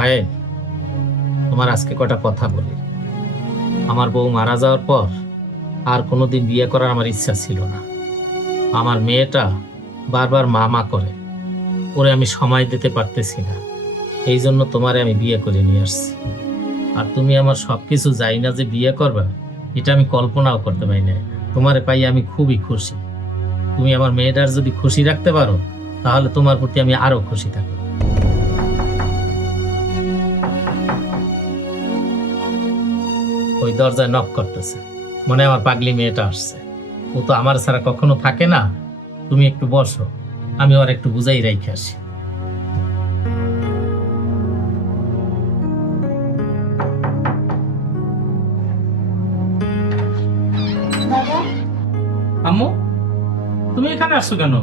আয়ে, তোমার আজকে কটা কথা বলি। আমার বউ মারা যাওয়ার পর আর কোনোদিন বিয়ে করার আমার ইচ্ছা ছিল না। আমার মেয়েটা বারবার মা মা করে, ওরে আমি সময় দিতে পারতেছি না। এই জন্য তোমারে আমি বিয়ে করে নিয়ে আসছি। আর তুমি আমার সবকিছু যাই না যে বিয়ে করবে, এটা আমি কল্পনাও করতে পারি না। তোমারে পাই আমি খুবই খুশি। তুমি আমার মেয়েটার যদি খুশি রাখতে পারো, তাহলে তোমার প্রতি আমি আরো খুশি থাকবো। ওই দরজায় নক করতেছে, মনে হয় আমার পাগলি মেয়েটা আসছে। ও তো আমার ছাড়া কখনো থাকে না। তুমি একটু বসো, আমি ওর একটু বুঝাই রেখে আসি। বাবা, আম্মু, তুমি এখানে আসছো কেন?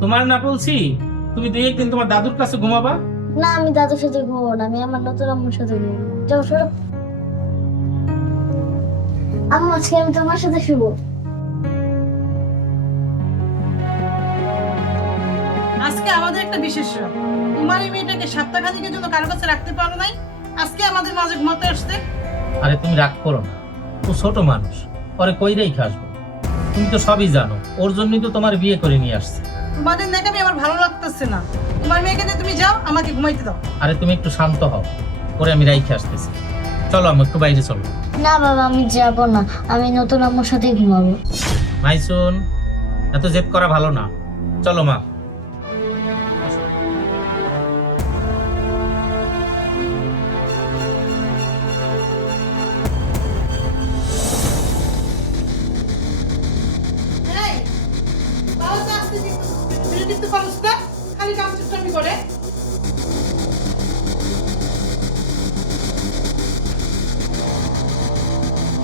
তোমার না বলছি তুমি 2 একদিন তোমার দাদুর কাছে ঘুমাবা? না আমি দাদুর সাথে ঘুমাবো না, আমি আমার নতুন আম্মুর সাথে ঘুমাবো। যাও সরো। আম্মু আজকে আমি তোমার সাথে শুবো। আজকে আমাদের একটা বিশেষ রাত। তোমার এই মেয়েটাকে সপ্তাহখানেকের জন্য কারো কাছে রাখতে পারো নাই, আজকে আমাদের মাঝে ঘুমাতে আসতে। আরে তুমি রাগ করো না, ও ছোট মানুষ, ওরে কই রেখে আসবো? তুমি তো সবই জানো, ওর জন্যই তো তোমার বিয়ে করে নিয়ে আসছে। তোমাদের দেখে আমি আমার ভালো লাগতেছে না। তোমার মেয়েকে নিয়ে তুমি যাও, আমাকে ঘুমাইতে দাও। আরে তুমি একটু শান্ত হও, ওরে আমি রাইখে আসতেছি। চলো আমি একটু বাইরে চলো। না বাবা, আমি যাব না, আমি নতুন আম্মুর সাথে ঘুমাবো। মাইসুন, এত জেদ করা ভালো না। চলো মা। এই, বাবা তো আসতে দিতে পারছ না, খালি কামচুপচামি করে।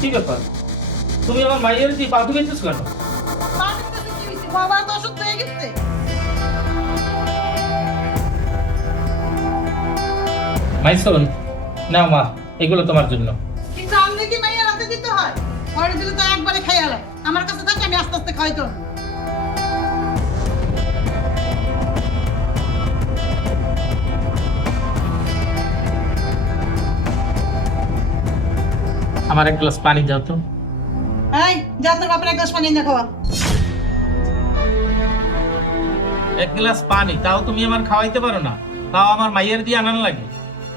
কি ব্যাপার, তুমি আমার মাইয়ের দিয়ে পাল্টু গেছিস কেন? বাবার কাছে কি হইছে? বাবা তো অসুস্থ হয়ে গেছে। মাইসুন, নাও মা, এগুলো তোমার জন্য। কিন্তু আমি কি মাইয়া রাতে দিতে হয়? ঘরে দিলে তো একবারে খাই আলাই। আমার কাছে থাকে, আমি আস্তে আস্তে খাইতো। আমার এক গ্লাস পানি দাও তো। এই, যা তোর বাপের এক গ্লাস পানি এনে খাওয়া। এক গ্লাস পানি তাও তুমি আমার খাওয়াইতে পারো না, তাও আমার মাইয়ের দিয়ে আনান লাগে।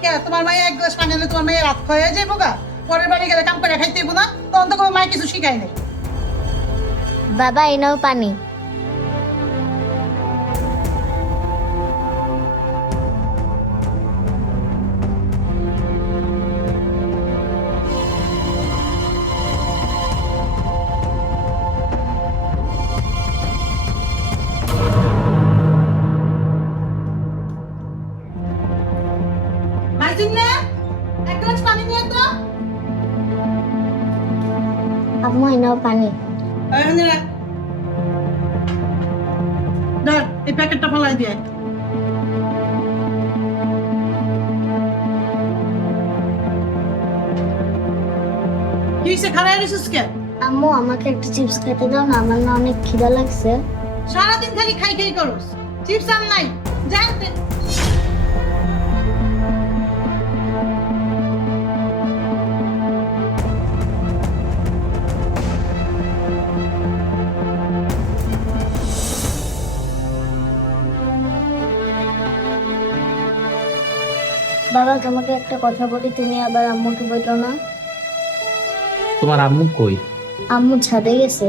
কে তোমার মাইয়া এক গ্লাস পানি আনলে তোমার মাইয়া রাত খাওয়া যাইবো গা? পরের বাড়ি গেলে কাম করে খাইতে হইব না? তখন তো কোনো মায় কিছু শিখাই নাই। বাবা এই নাও পানি। মাইজুন না, এক গ্লাস পানি নিয়ে তো। আম্মু এই নাও পানি। এখানে রাখ। ধর, এই প্যাকেটটা ফলাই দিয়ে। কি হইছে, খারাপ রিসুস কে? আম্মু আমাকে একটা চিপস খেতে দাও না, আমার না অনেক খিদা লাগছে। সারাদিন খালি খাই খাই করস, চিপস আন নাই, জানতে। বাবা তোমাকে একটা কথা বলি, তুমি আবার আম্মুকে বললো না। তোমার আম্মু কই? আম্মু ছাদে গেছে।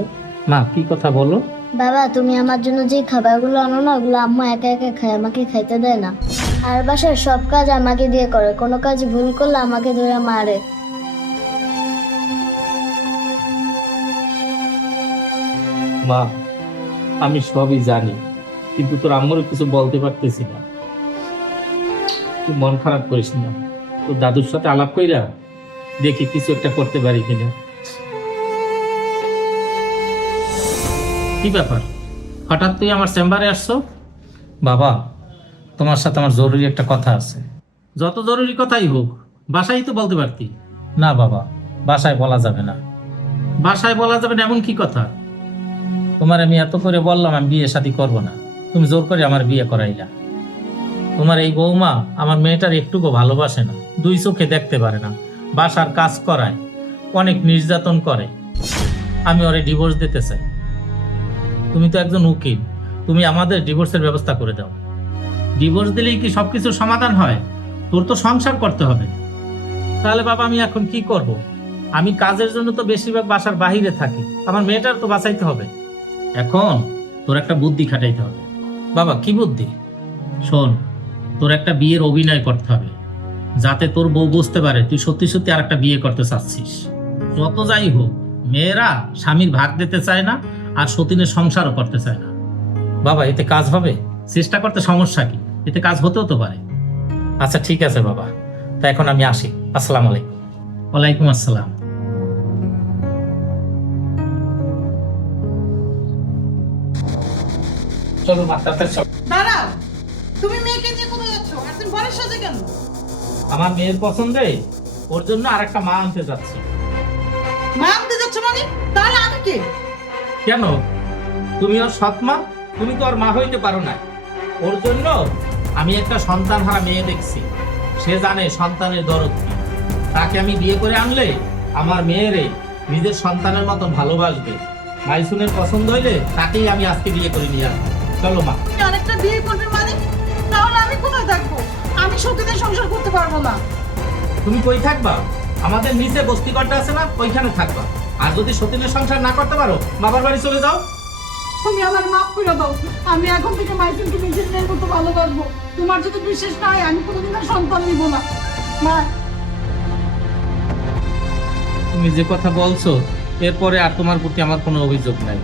মা, কি কথা বলো? বাবা তুমি আমার জন্য যে খাবারগুলো আনো না, ওগুলো আম্মু একা একা খায়, আমাকে খাইতে দেয় না। আর বাসার সব কাজ আমাকে দিয়ে করে, কোনো কাজ ভুল করলে আমাকে ধরে মারে। মা, আমি সবই জানি, কিন্তু তোর আম্মুর কিছু বলতে পারতেছি না। তুই মন খারাপ করিস না, তোর দাদুর সাথে আলাপ কইরা দেখি কিছু একটা করতে পারি কিনা। কি ব্যাপার, হঠাৎ তুই আমার চেম্বারে আসছো? বাবা, তোমার সাথে আমার জরুরি একটা কথা আছে। যত জরুরি কথাই হোক, বাসায় তো বলতে পারতি। না বাবা, বাসায় বলা যাবে না। বাসায় বলা যাবে না এমন কি কথা? তোমার আমি এত করে বললাম আমি বিয়ে শাদী করবো না, তুমি জোর করে আমার বিয়ে করাইলা। তোমার এই বৌমা আমার মেয়েটার একটুকু ভালোবাসে না, দুই চোখে দেখতে পারে না, বাসার কাজ করায়, অনেক নির্যাতন করে। আমি ওরে ডিভোর্স দিতে চাই। তুমি তো একজন উকিল, তুমি আমাদের ডিভোর্সের ব্যবস্থা করে দাও। ডিভোর্স দিলেই কি সবকিছুর সমাধান হয়? তোর তো সংসার করতে হবে। তাহলে বাবা আমি এখন কি করব? আমি কাজের জন্য তো বেশিরভাগ বাসার বাহিরে থাকি, আমার মেয়েটার তো বাঁচাইতে হবে। এখন তোর একটা বুদ্ধি খাটাইতে হবে। বাবা কি বুদ্ধি? শোন, তোর একটা বিয়ের অভিনয় করতে হবে, যাতে তোর বউ বুঝতে পারে তুই সত্যি সত্যি আর একটা বিয়ে করতে চাচ্ছিস। যত যাই হোক, মেয়েরা স্বামীর ভাগ দিতে চায় না, আর সতীনের সংসারও করতে চায় না। বাবা এতে কাজ হবে? চেষ্টা করতে সমস্যা কি? এতে কাজ হতেও তো পারে। আচ্ছা ঠিক আছে বাবা, তা এখন আমি আসি। আসসালামু আলাইকুম। ওয়ালাইকুম আসসালাম। চলো মা, তাড়াতাড়ি চলো। দাঁড়াও, তুমি মেয়েকে নিয়ে কোথায় যাচ্ছ? আর তুমি ঘরের সাথে কেন? আমার মেয়ের পছন্দে ওর জন্য আরেকটা মা আনতে যাচ্ছি। মা আনতে যাচ্ছ মানে? তাহলে আমি কে? কেন? তুমি ওর সৎ মা, তুমি তো ওর মা হইতে পারো না। ওর জন্য আমি একটা সন্তানহারা মেয়ে দেখছি, সে জানে সন্তানের দরদ কি। তাকে আমি বিয়ে করে আনলে আমার মেয়েরে নিজের সন্তানের মতো ভালোবাসবে। মাইসুনের পছন্দ হইলে তাকেই আমি আজকে বিয়ে করে নিয়ে আসবো। চলো মা। তুমি আরেকটা বিয়ে করবে মানে? তাহলে আমি কোথায় থাকবো? আমি সতীনের সংসার করতে পারবো না। তুমি কই থাকবা? আমাদের নিচে বস্তিঘরটা আছে না, ওইখানে থাকবা। আর যদি সতীনের সংসার না করতে পারো, বাবার বাড়ি চলে যাও। তুমি আমার মাফ করে দাও। আমি এখন থেকে মাইসুনকে নিজের মেয়ের মতো ভালোবাসবো। তোমার যদি বিশ্বাস না হয়, আমি কোনোদিন আর সন্তান নিব না। মা, তুমি যে কথা বলছো, এরপরে আর তোমার প্রতি আমার কোনো অভিযোগ নাই।